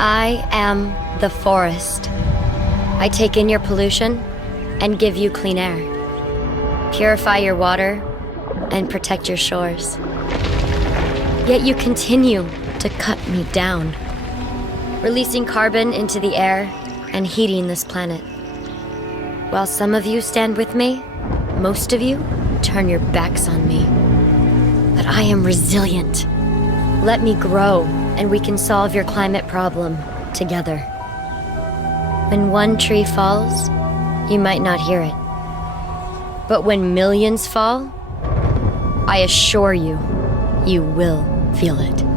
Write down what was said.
I am the forest. I take in your pollution and give you clean air. Purify your water and protect your shores. Yet you continue to cut me down, releasing carbon into the air and heating this planet. While some of you stand with me, most of you turn your backs on me. But I am resilient. Let me grow, and we can solve your climate problem together. When one tree falls, you might not hear it. But when millions fall, I assure you, you will feel it.